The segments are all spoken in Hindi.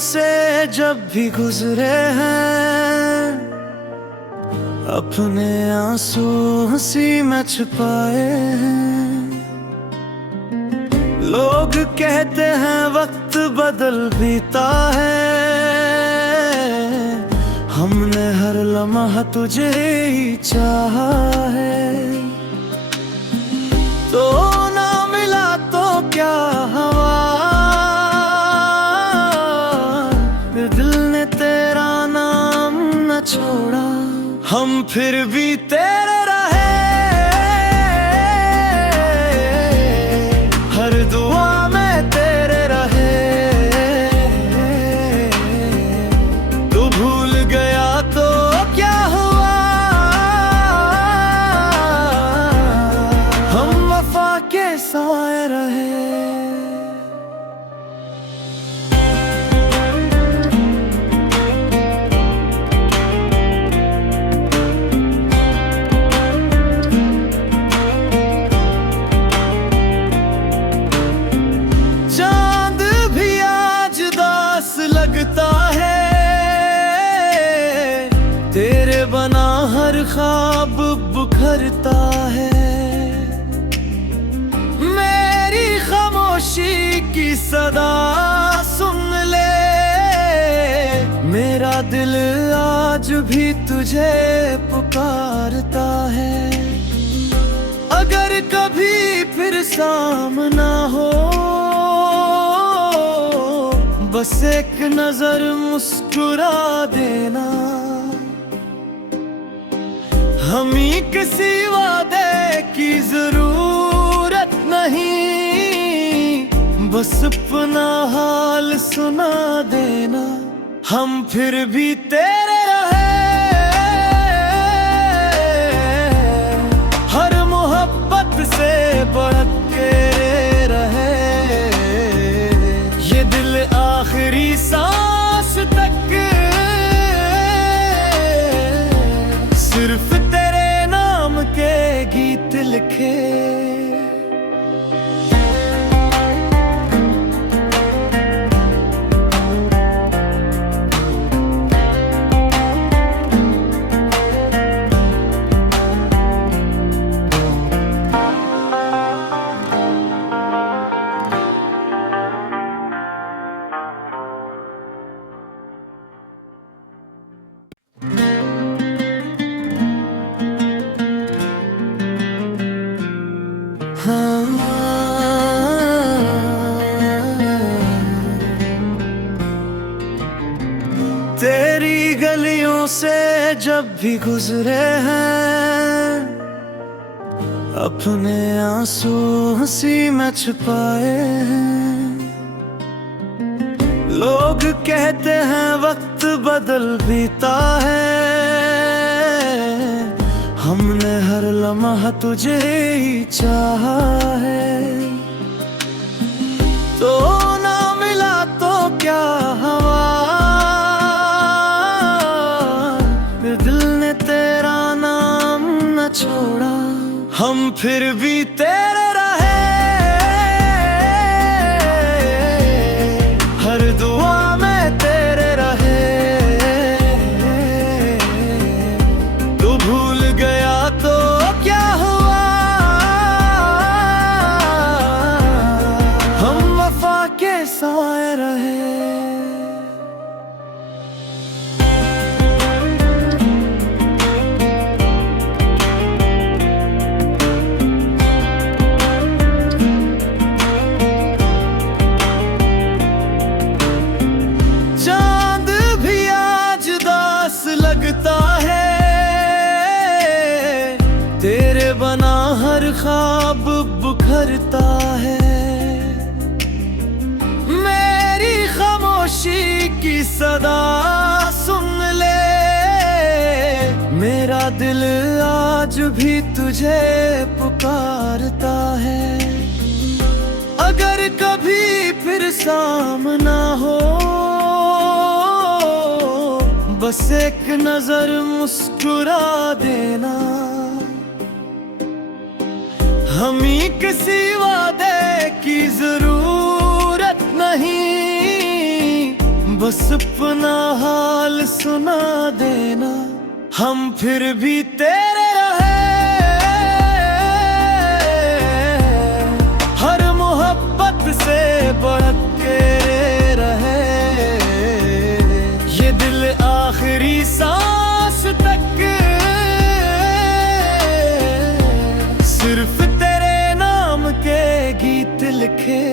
से जब भी गुजरे हैं, अपने आंसू हंसी में छुपाए हैं। लोग कहते हैं वक्त बदल बीता है, हमने हर लम्हा तुझे ही चाहा है। तो ना मिला तो क्या हवा, फिर दिल ने तेरा नाम न छोड़ा, हम फिर भी तेरे रहे। हर दुआ में तेरे रहे, तू भूल गया तो क्या हुआ, हम वफा के साए रहे। लगता है तेरे बना हर ख्वाब बुखरता है। मेरी खामोशी की सदा सुन ले, मेरा दिल आज भी तुझे पुकारता है। अगर कभी फिर सामना हो, बस एक नजर मुस्कुरा देना। हमें किसी वादे की जरूरत नहीं, बस अपना हाल सुना देना, हम फिर भी तेरे रहे। हर मोहब्बत से बढ़ के रहे, ये दिल आखिरी सांस तक सिर्फ तेरे नाम के गीत लिखे। तेरी गलियों से जब भी गुजरे हैं, अपने आंसू हंसी में छुपाए हैं। लोग कहते हैं वक्त बदल बीता है, हमने हर लम्हा तुझे ही चाहा है। तो ना मिला तो क्या हवा, फिर दिल ने तेरा नाम न छोड़ा, हम फिर भी तेरे रहे। हर दुआ में तेरे रहे, तू भूल गया तो क्या हुआ, हम वफा के साए रहे। लगता है तेरे बना हर ख्वाब बुखरता है। मेरी खामोशी की सदा सुन ले, मेरा दिल आज भी तुझे पुकारता है। अगर कभी फिर सामना हो, बस एक नजर मुस्कुरा देना। हमें किसी वादे की जरूरत नहीं, बस अपना हाल सुना देना, हम फिर भी तेरे रहे। हर मोहब्बत से बढ़ के रहे, ये दिल आखिरी सांस तक सिर्फ तेरे नाम के गीत लिखे।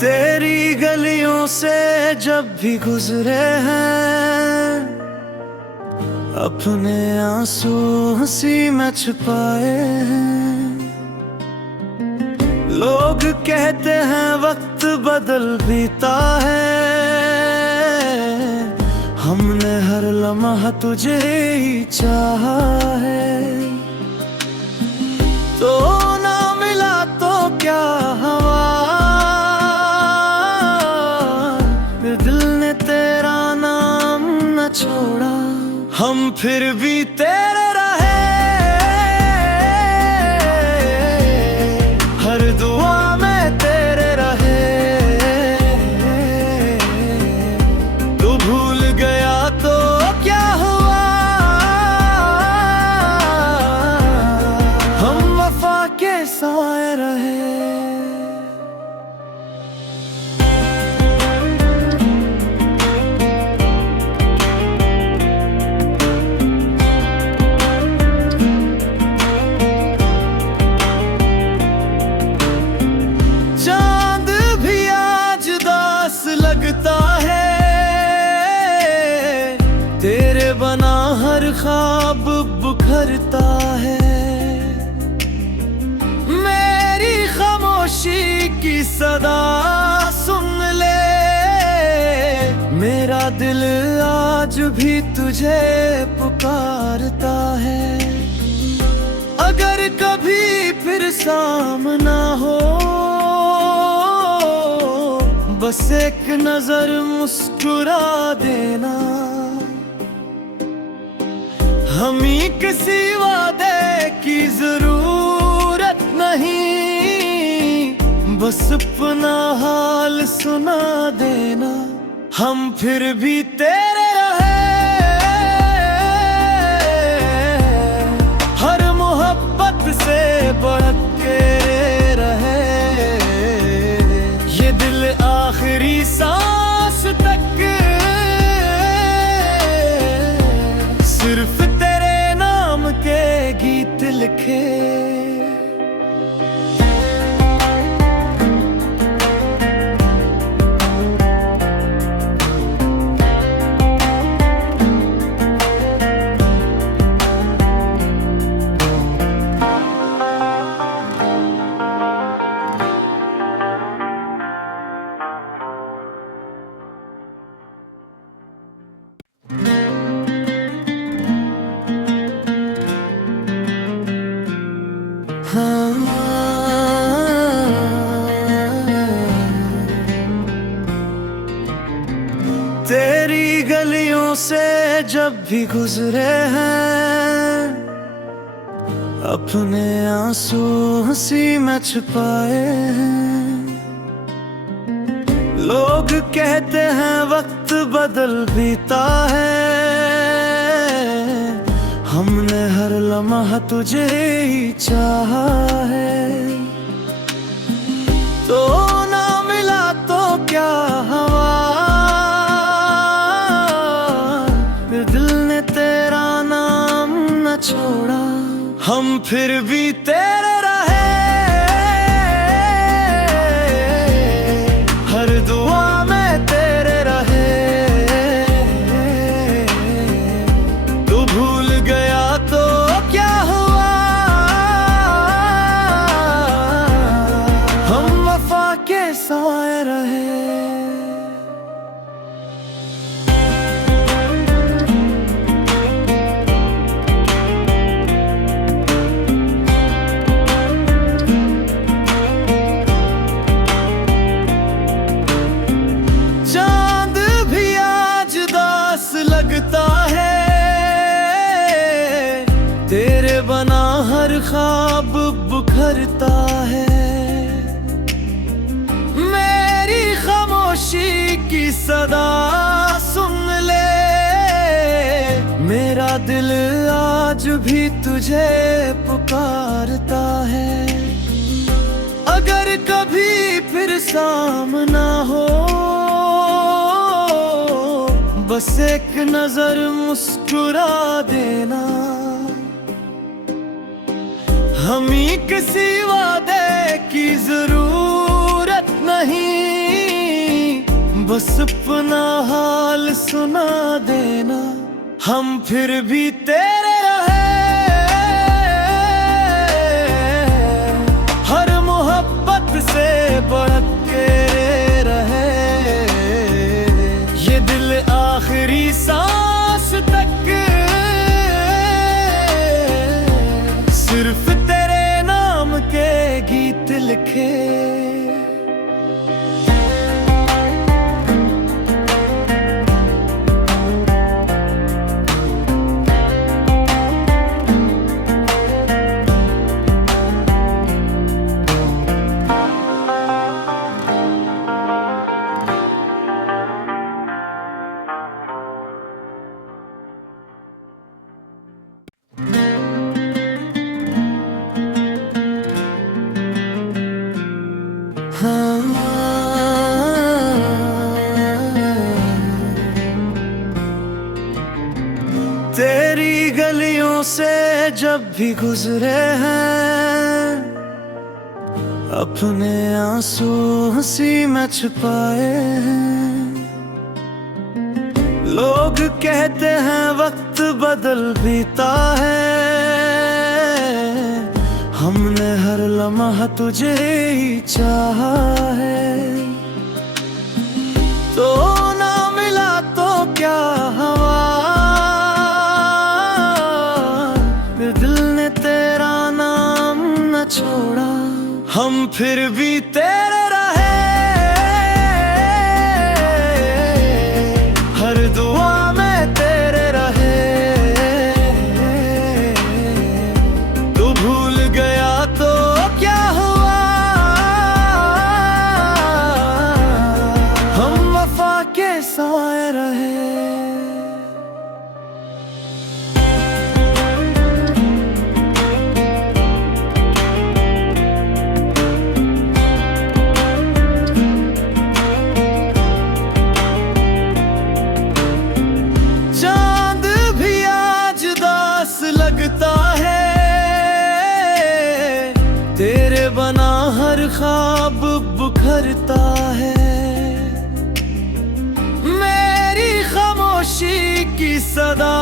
तेरी गलियों से जब भी गुजरे हैं, अपने आंसू हंसी में छुपाए हैं। लोग कहते हैं वक्त बदल बीता है, हमने हर लम्हा तुझे ही चाहा है। तो ना मिला तो क्या हवा, दिल ने तेरा नाम न छोड़ा, हम फिर भी तेरे रहे। हर दुआ में तेरे रहे, तू भूल गया तो क्या हुआ, हम वफा के साए रहे। लगता है तेरे बना हर ख्वाब बुखरता है। मेरी खामोशी की सदा सुन ले, मेरा दिल आज भी तुझे पुकारता है। अगर कभी फिर सामना हो, बस एक नजर मुस्कुरा देना, हमें किसी वादे की जरूरत नहीं, बस अपना हाल सुना देना, हम फिर भी तेरे रहे। हर मोहब्बत से बढ़ के रहे, ये दिल आखिरी सांस तक सिर्फ तेरे नाम के गीत लिखे। तेरी गलियों से जब भी गुजरे हैं, अपने आंसू हंसी में छुपाए हैं। लोग कहते हैं वक्त बदल बीता है, हमने हर लम्हा तुझे ही चाहा है। तो ना मिला तो क्या हवा, दिल ने तेरा नाम न छोड़ा, हम फिर भी तेरे रहे। हर दुआ में तेरे रहे, तू भूल गया तो क्या हुआ, बुखरता है। मेरी खामोशी की सदा सुन ले, मेरा दिल आज भी तुझे पुकारता है। अगर कभी फिर सामना हो, बस एक नजर मुस्कुरा देना। हमें किसी वादे की जरूरत नहीं, बस अपना हाल सुना देना। हम फिर भी तेरे रहे, हर मोहब्बत से बढ़ के रहे। ये दिल आखिरी सांस तक सिर्फ तेरे नाम के गीत लिखे। तेरी गलियों से जब भी गुजरे हैं, अपने आंसू हंसी में छुपाए हैं। लोग कहते हैं वक्त बदल बीता है, हमने हर लम्हा तुझे ही चाहा है। तो ना मिला तो क्या हवा, दिल ने तेरा नाम न छोड़ा। हम फिर भी तेरे रहे, हर दुआ में तेरे रहे। तू भूल गया तो क्या हुआ, हम वफा के साए रहे। लगता है तेरे बना हर ख्वाब बुखरता है। मेरी खामोशी की सदा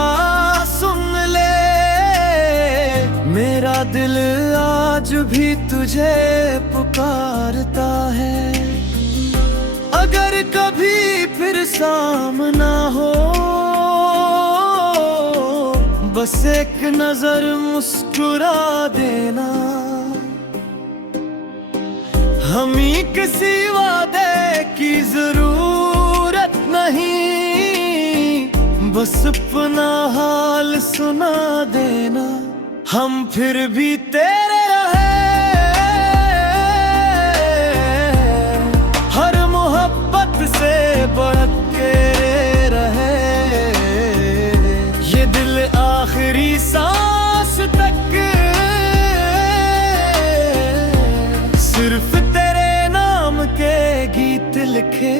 सुन ले, मेरा दिल आज भी तुझे पुकारता है। अगर कभी फिर सामना हो, बस एक नजर मुस्कुरा देना। हमें किसी वादे की जरूरत नहीं, बस अपना हाल सुना देना। हम फिर भी तेरे रहे, हर मोहब्बत से बढ़ के रहे। ये दिल आखिरी सांस तक सिर्फ तेरे नाम के गीत लिखे।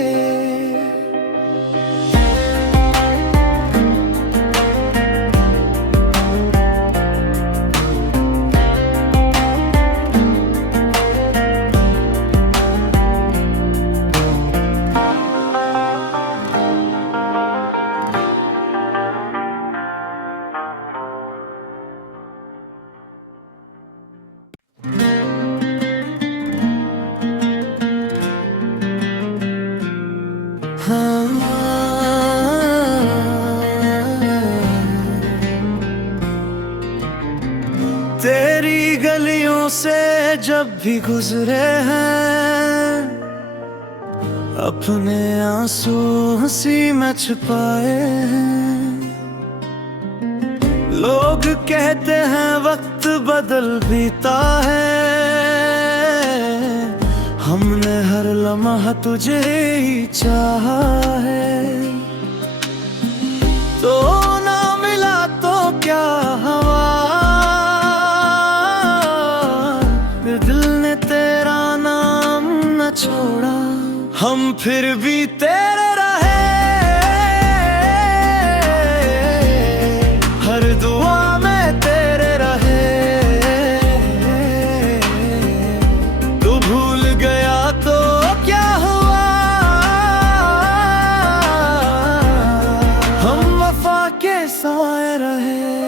तेरी गलियों से जब भी गुजरे हैं, अपने आंसू हंसी में छुपाए हैं। लोग कहते हैं वक्त बदल बीता है, हमने हर लम्हा तुझे ही चाहा है। तो ना मिला तो क्या हवा, फिर दिल ने तेरा नाम न छोड़ा, हम फिर भी तेरे रहे। हर दुआ में तेरे रहे, तू भूल गया तो क्या हुआ, हम वफा के साए रहे।